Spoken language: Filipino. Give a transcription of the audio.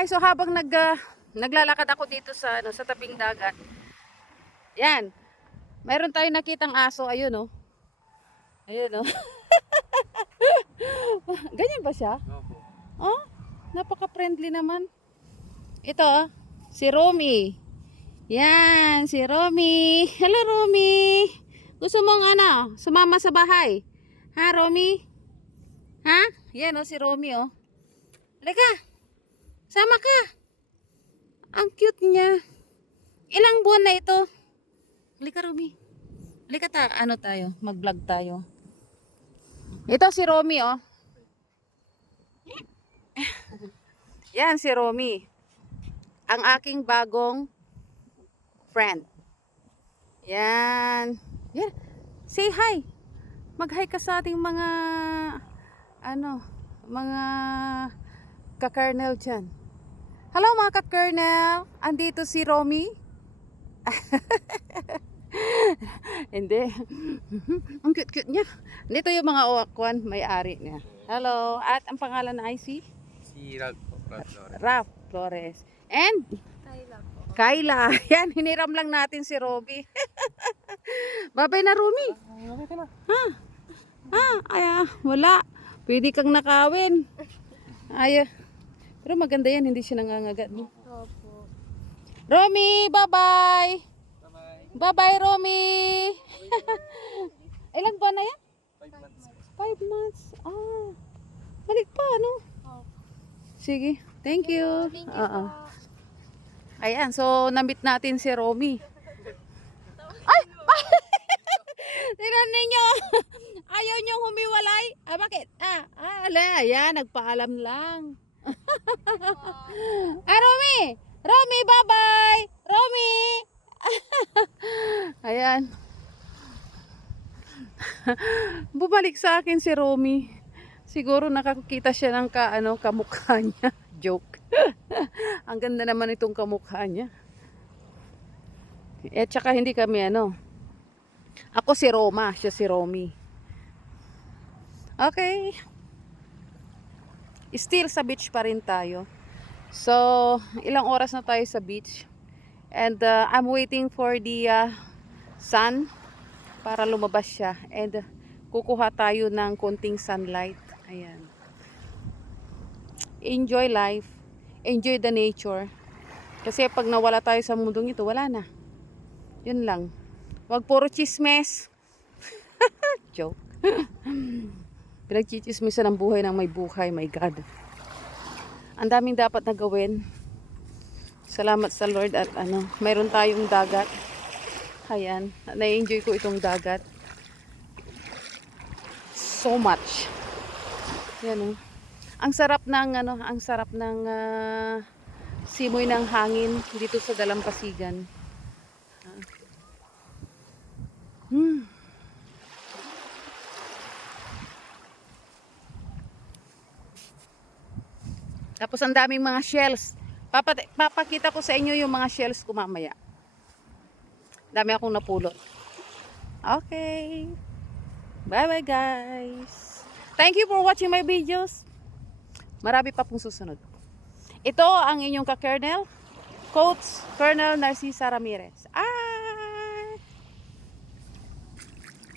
Hi, so habang naglalakad ako dito sa sa tabing dagat. Yan. Mayroon tayong nakitang aso, ayun oh. Ayun oh. Ganyan ba siya? Opo. Oh, napaka-friendly naman. Ito oh, si Romy. Yan, si Romy. Hello Romy. Gusto mong sumama sa bahay? Ha, Romy? Ha? Yan oh, si Romy oh. Halika. Sama ka. Ang cute niya. Ilang buwan na ito? Halika, Romy. Halika tayo. Mag-vlog tayo. Ito si Romy, oh. Yan si Romy. Ang aking bagong friend. Yan. Yan. Say hi. Mag-hi ka sa ating mga mga ka-kernel dyan. Hello mga ka-kernel. Andito si Romy. Hindi. Ang cute-cute niya. Dito yung mga uwakwan, may-ari niya. Hello. At ang pangalan na ay si Ralph po. Ralph Flores. And Kayla po. Kayla. Yan, hiniram lang natin si Roby. Babay na, Romy. Okay ka na. Wala. Pwede kang nakawin. Pero maganda yan, hindi siya nangangagat. No? Opo. Romy, bye-bye. Bye-bye. Bye-bye, Romy. Ilang buwan na yan? 5 months. 5 months. Balik pa, ano? Opo. Sige, thank you. Thank you po. Ayan, so nambit natin si Romy. Ay! Tingnan ninyo. Ayaw niyong humiwalay. Bakit? Ayan, nagpaalam lang. Romy! Romy, bye-bye! Romy! Ayan. Bumalik sa akin si Romy. Siguro nakakita siya ng kamukha niya. Joke. Ang ganda naman itong kamukha niya. Eh, tsaka hindi kami Ako si Roma, siya si Romy. Okay. Still sa beach pa rin tayo. So, ilang oras na tayo sa beach. And I'm waiting for the sun para lumabas siya. And kukuha tayo ng konting sunlight. Ayan. Enjoy life. Enjoy the nature. Kasi pag nawala tayo sa mundong ito, wala na. Yun lang. Wag puro chismes. Joke. Pinagchichismisan ng buhay ng may buhay. My God. Ang daming dapat na gawin. Salamat sa Lord at mayroon tayong dagat. Ayan. Na-enjoy ko itong dagat. So much. Yan Ang sarap ng simoy ng hangin dito sa Dalampasigan. Tapos ang daming mga shells. Papakita ko sa inyo yung mga shells ko mamaya. Dami akong napulot. Okay. Bye-bye guys. Thank you for watching my videos. Marami pa pong susunod. Ito ang inyong ka-kernel, Coach Colonel Narcisa Ramirez.